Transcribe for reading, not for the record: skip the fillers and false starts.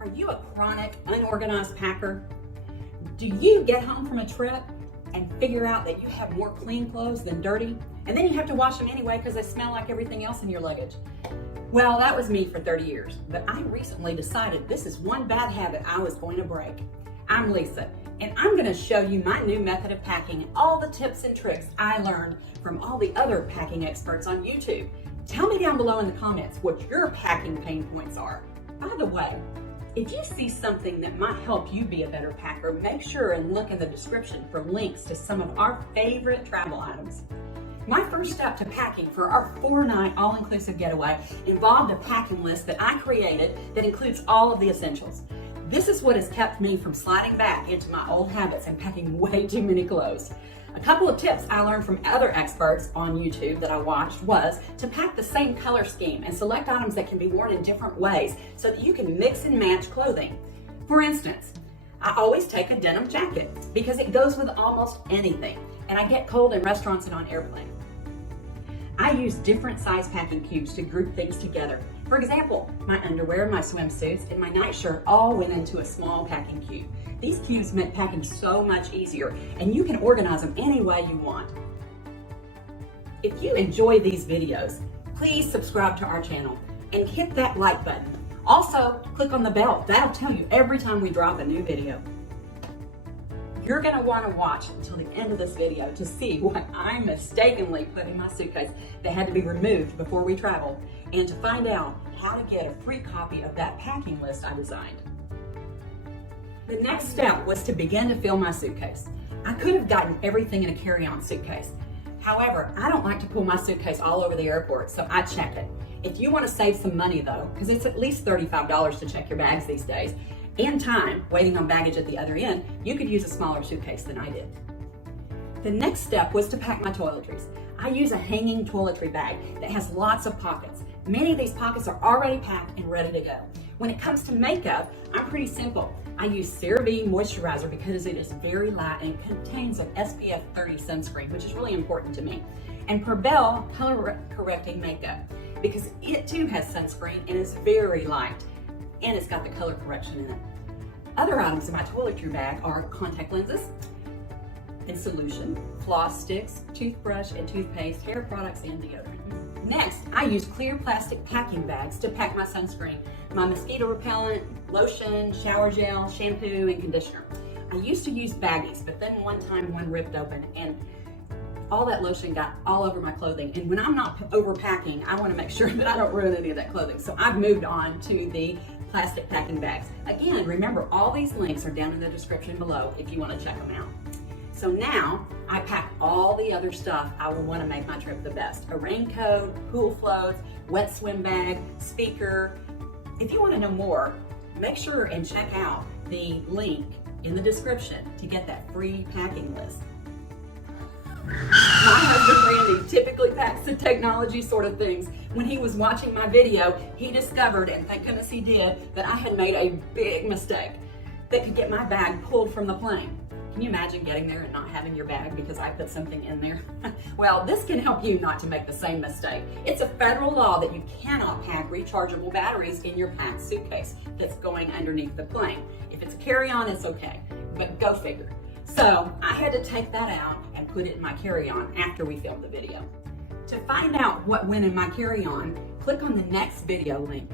Are you a chronic, unorganized packer? Do you get home from a trip and figure out that you have more clean clothes than dirty? And then you have to wash them anyway because they smell like everything else in your luggage. Well, that was me for 30 years, but I recently decided this is one bad habit I was going to break. I'm Lisa, and I'm going to show you my new method of packing and all the tips and tricks I learned from all the other packing experts on YouTube. Tell me down below in the comments what your packing pain points are. By the way, if you see something that might help you be a better packer, make sure and look in the description for links to some of our favorite travel items. My first step to packing for our 4-night all-inclusive getaway involved a packing list that I created that includes all of the essentials. This is what has kept me from sliding back into my old habits and packing way too many clothes. A couple of tips I learned from other experts on YouTube that I watched was to pack the same color scheme and select items that can be worn in different ways so that you can mix and match clothing. For instance, I always take a denim jacket because it goes with almost anything, and I get cold in restaurants and on airplanes. I use different size packing cubes to group things together. For example, my underwear, my swimsuits, and my nightshirt all went into a small packing cube. These cubes make packing so much easier, and you can organize them any way you want. If you enjoy these videos, please subscribe to our channel and hit that like button. Also, click on the bell. That'll tell you every time we drop a new video. You're gonna wanna watch until the end of this video to see what I mistakenly put in my suitcase that had to be removed before we traveled, and to find out how to get a free copy of that packing list I designed. The next step was to begin to fill my suitcase. I could have gotten everything in a carry-on suitcase. However, I don't like to pull my suitcase all over the airport, so I check it. If you want to save some money though, because it's at least $35 to check your bags these days, and time waiting on baggage at the other end, you could use a smaller suitcase than I did. The next step was to pack my toiletries. I use a hanging toiletry bag that has lots of pockets. Many of these pockets are already packed and ready to go. When it comes to makeup, I'm pretty simple. I use CeraVe Moisturizer because it is very light and contains an SPF 30 sunscreen, which is really important to me. And 𝗟𝗏𝗪 color correcting makeup because it too has sunscreen and is very light, and it's got the color correction in it. Other items in my toiletry bag are contact lenses in solution, floss sticks, toothbrush and toothpaste, hair products, and deodorant. Next, I use clear plastic packing bags to pack my sunscreen, my mosquito repellent, lotion, shower gel, shampoo, and conditioner. I used to use baggies, but then one time one ripped open and all that lotion got all over my clothing. And when I'm not overpacking, I want to make sure that I don't ruin any of that clothing. So I've moved on to the plastic packing bags. Again, remember all these links are down in the description below if you want to check them out. So now I pack all the other stuff I will want to make my trip the best. A raincoat, pool floats, wet swim bag, speaker. If you want to know more, make sure and check out the link in the description to get that free packing list. My husband Randy typically packs the technology sort of things. When he was watching my video, he discovered, and thank goodness he did, that I had made a big mistake that could get my bag pulled from the plane. Can you imagine getting there and not having your bag because I put something in there? Well, this can help you not to make the same mistake. It's a federal law that you cannot pack rechargeable batteries in your packed suitcase that's going underneath the plane. If it's a carry-on, it's okay, but go figure. So I had to take that out and put it in my carry-on after we filmed the video. To find out what went in my carry-on, click on the next video link.